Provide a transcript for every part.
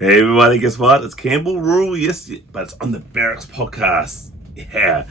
Hey everybody, guess what? It's Campbell Rule, yes, but it's on the Barracks podcast. Yeah.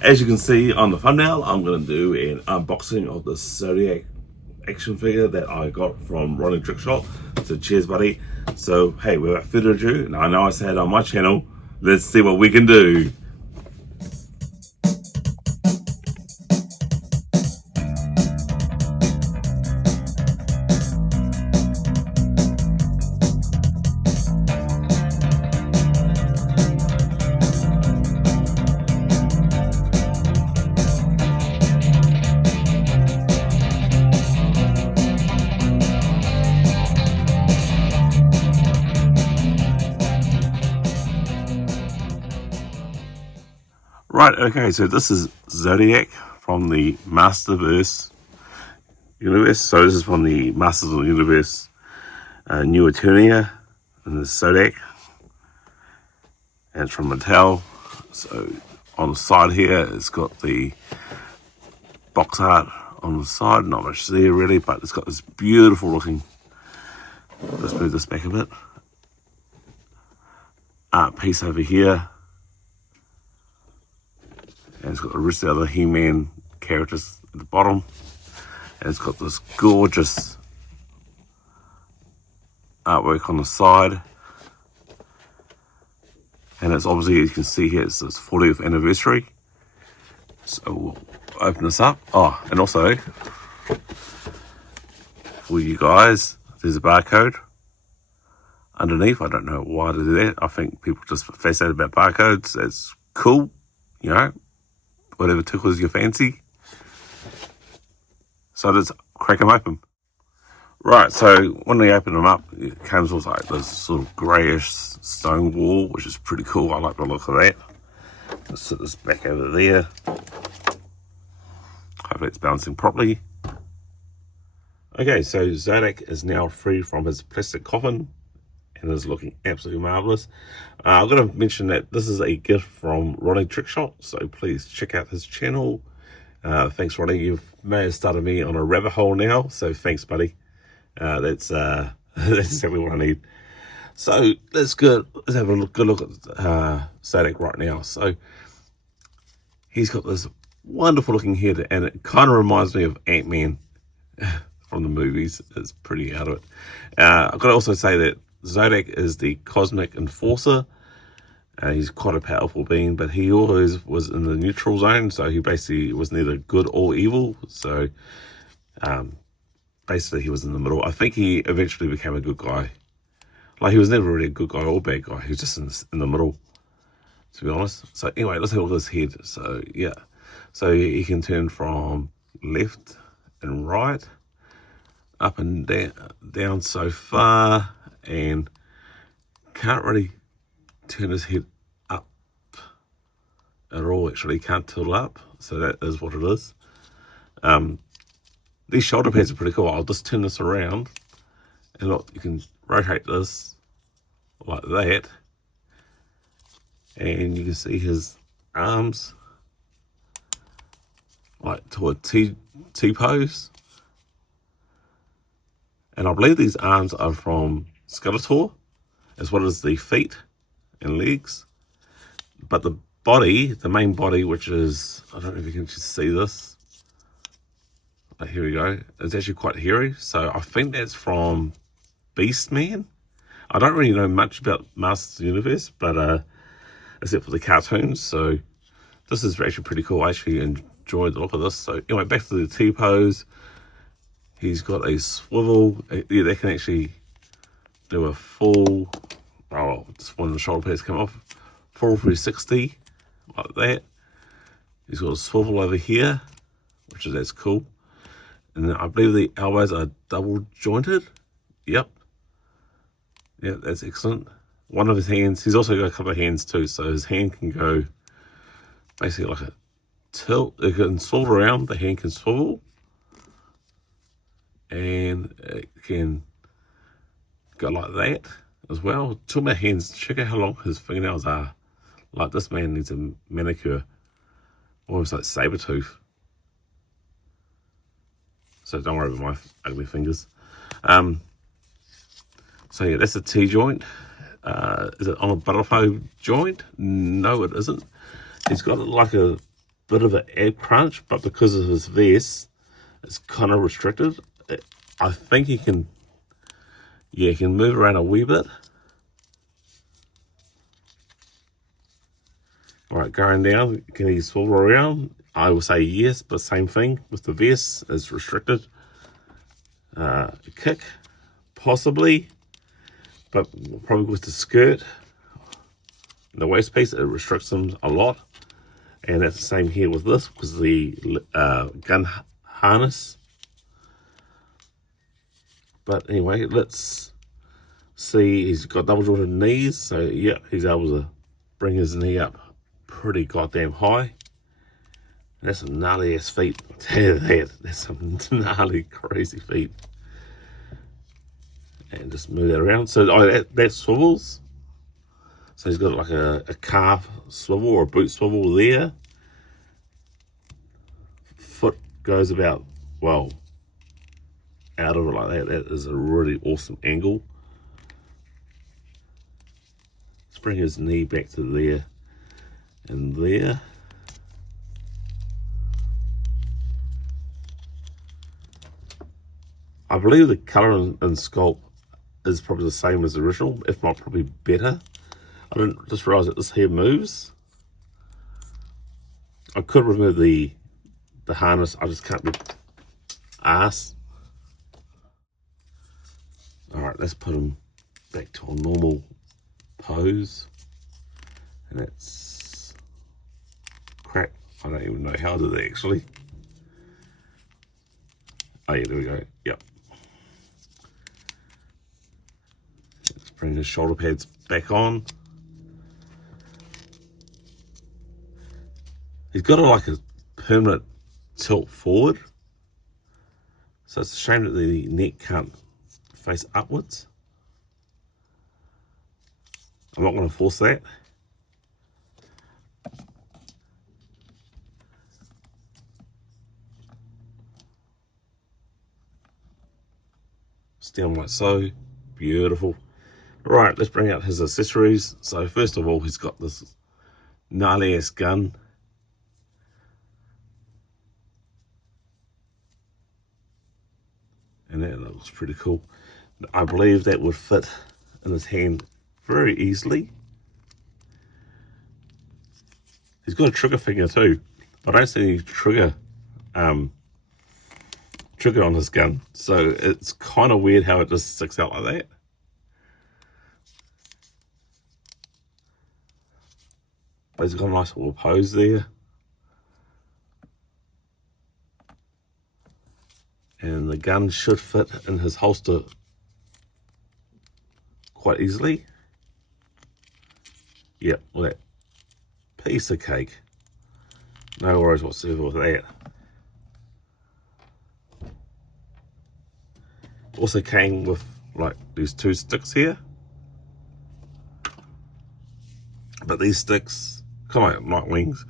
As you can see on the thumbnail, I'm going to do an unboxing of the Zodiac action figure that I got from Ronnie Trickshot. So cheers, buddy. So, hey, without further ado, now I know I said on my channel, let's see what we can do. Right, okay, so this is Zodiac from the Masterverse universe. So this is from the Masters of the Universe new Eternia and the Zodac. And it's from Mattel. So on the side here, it's got the box art on the side. Not much there really, but it's got this beautiful looking, let's move this back a bit, art piece over here. And it's got the rest of the other He-Man characters at the bottom. And it's got this gorgeous artwork on the side. And it's obviously, as you can see here, it's this 40th anniversary. So we'll open this up. Oh, and also, for you guys, there's a barcode underneath. I don't know why to do that. I think people just fascinated about barcodes. It's cool, you know. Whatever tickles your fancy. So let's crack them open. Right, so when they open them up, it comes with like this sort of greyish stone wall, which is pretty cool. I like the look of that. Let's set this back over there. Hopefully it's balancing properly. Okay, so Zodac is now free from his plastic coffin and is looking absolutely marvellous. I'm going to mention that this is a gift from Ronnie Trickshot, so please check out his channel. Thanks, Ronnie. You may have started me on a rabbit hole now, so thanks, buddy. That's exactly what I need. So let's have a good look at Zodac right now. So he's got this wonderful looking head, and it kind of reminds me of Ant-Man from the movies. It's pretty out of it. I've got to also say that Zodac is the cosmic enforcer. He's quite a powerful being, but he always was in the neutral zone, so he basically was neither good or evil. So basically he was in the middle. I think he eventually became a good guy. Like, he was never really a good guy or bad guy. He was just in the middle, to be honest. So anyway, let's have a look at his head. So yeah, so he can turn from left and right, up and down so far, and can't really turn his head up at all. Actually, can't tilt up, so that is what it is. These shoulder pads are pretty cool. I'll just turn this around, and look, you can rotate this like that, and you can see his arms like to a T pose. And I believe these arms are from Sculpt, as well as the feet and legs. But the body, the main body, which is, I don't know if you can just see this. But here we go. It's actually quite hairy. So I think that's from Beastman. I don't really know much about Masters of the Universe, but except for the cartoons. So this is actually pretty cool. I actually enjoyed the look of this. So anyway, back to the T-pose. He's got a swivel. Yeah, they can actually do a full, oh, just one of the shoulder pads come off, full 360, like that. He's got a swivel over here, which is, that's cool. And then I believe the elbows are double jointed. Yep. Yeah, that's excellent. One of his hands, he's also got a couple of hands too, so his hand can go basically like a tilt. It can swivel around, the hand can swivel. And it can go like that as well. Two of my hands, check out how long his fingernails are. Like, this man needs a manicure, almost like saber tooth. So don't worry about my ugly fingers. So yeah, that's a T-joint. Is it on a butterfly joint? No, it isn't. He's got like a bit of an ab crunch, but because of his vest, it's kind of restricted. I think he can, yeah, he can move around a wee bit. All right, going down, can he swivel around? I will say yes, but same thing with the vest, it's restricted. Kick, possibly, but probably with the skirt, the waist piece, it restricts him a lot. And that's the same here with this, because the gun harness. But anyway, let's see. He's got double jointed knees, so yeah, he's able to bring his knee up pretty goddamn high. That's some gnarly ass feet. That's some gnarly, crazy feet. And just move that around. So that swivels. So he's got like a calf swivel or a boot swivel there. Foot goes about, well, out of it like that. That is a really awesome angle. Let's bring his knee back to there and there. I believe the colour in Sculpt is probably the same as the original, if not probably better. I didn't just realise that this here moves. I could remove the harness, I just can't be arsed. Alright, let's put him back to a normal pose. And that's crap. I don't even know how to do that actually. Oh yeah, there we go. Yep. Let's bring his shoulder pads back on. He's got like a permanent tilt forward. So it's a shame that the neck can't face upwards. I'm not going to force that. It's down like so. Beautiful. Right, let's bring out his accessories. So first of all, he's got this gnarly ass gun. And that looks pretty cool. I believe that would fit in his hand very easily. He's got a trigger finger too. I don't see any trigger on his gun. So it's kind of weird how it just sticks out like that. But he's got a nice little pose there. And the gun should fit in his holster quite easily. Yep, look at that. Piece of cake. No worries whatsoever with that. Also came with like these two sticks here. But these sticks kind of like wings.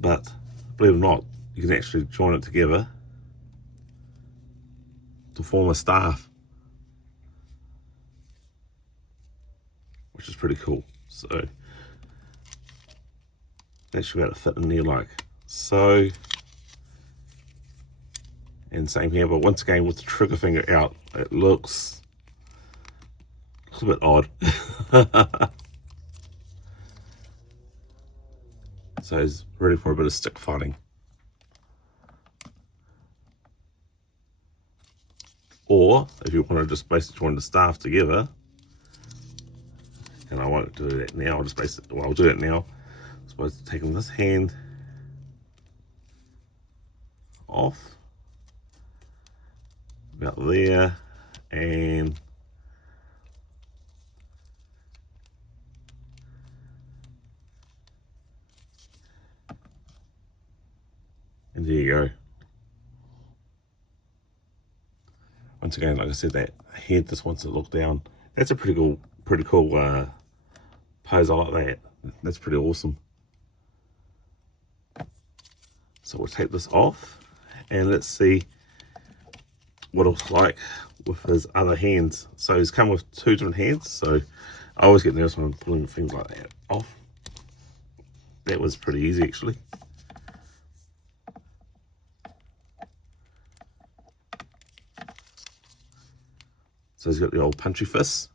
But believe it or not, you can actually join it together to form a staff, which is pretty cool. So that should be able to fit in there like so. And same here, but once again with the trigger finger out, it looks a bit odd. So he's ready for a bit of stick fighting. Or if you want to just basically join the staff together, and I won't do that now, I'll just basically, well, I'll do that now. I suppose taking this hand off about there, and there you go. Once again, like I said, that head just wants to look down. That's a pretty cool pose. I like that. That's pretty awesome. So we'll take this off and let's see what it looks like with his other hands. So he's come with 2 different hands, so I always get nervous when I'm pulling things like that off. That was pretty easy actually. So he's got the old punchy fist.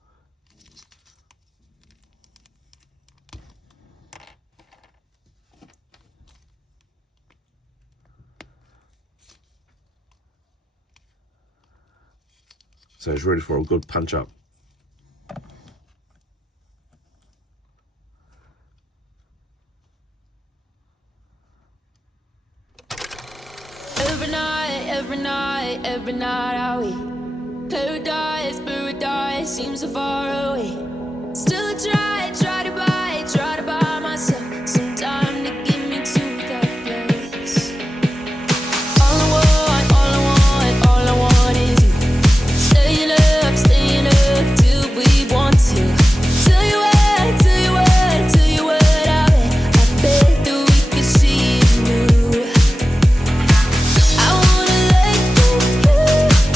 So he's ready for a good punch up. Every night are we paradise seems so far away. Still I try to buy myself some time to get me to that place. All I want is you. Staying up till we want to. Tell you what I bet that we could see it new. I wanna let you,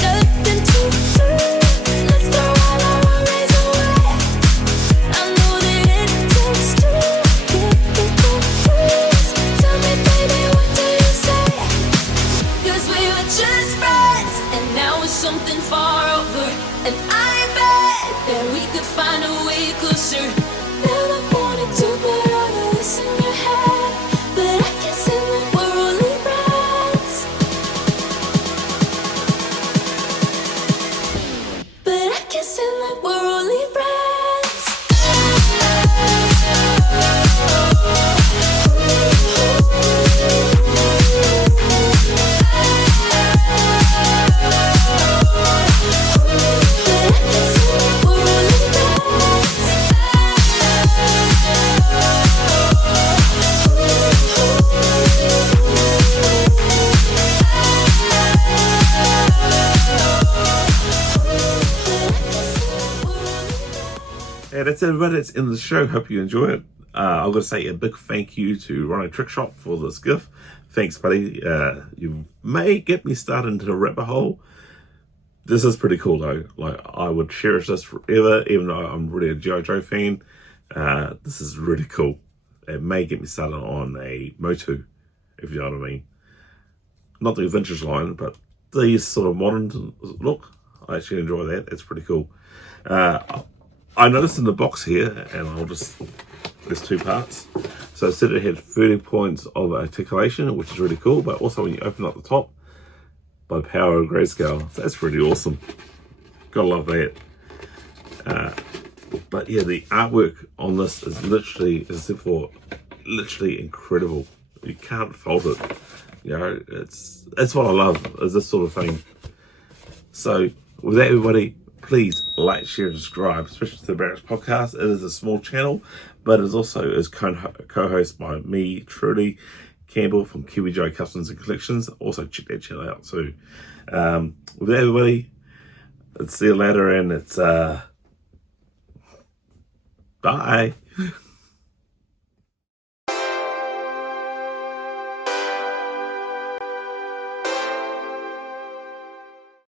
nothing to do. Let's throw all our worries away. I know that it takes two to get the truth. Tell me, baby, what do you say? 'Cause we were just friends, and now it's something far over. And I bet that we could find a way closer. Never wanted to put all of this in your head, but I can see that we're only friends. But I can see that we're only friends. Yeah, that's everybody that's in the show. Hope you enjoy it. I've got to say a big thank you to Rhino Trick Shop for this gift. Thanks, buddy. You may get me started into the rabbit hole. This is pretty cool though. Like, I would cherish this forever, even though I'm really a G.I. Joe fan. This is really cool. It may get me started on a MOTU, if you know what I mean. Not the vintage line, but these sort of modern look. I actually enjoy that. It's pretty cool. I noticed in the box here, and there's 2 parts. So it said it had 30 points of articulation, which is really cool, but also when you open up the top, by power of grayscale. That's pretty awesome. Gotta love that. But yeah, the artwork on this is literally, literally incredible. You can't fault it. You know, that's what I love, is this sort of thing. So with that, everybody, please like, share, and subscribe, especially to the Barracks Podcast. It is a small channel, but it also is co-hosted by me, Trudy Campbell from Kiwi Joe Customs and Collections. Also check that channel out too. With that, everybody, see you later, and it's bye.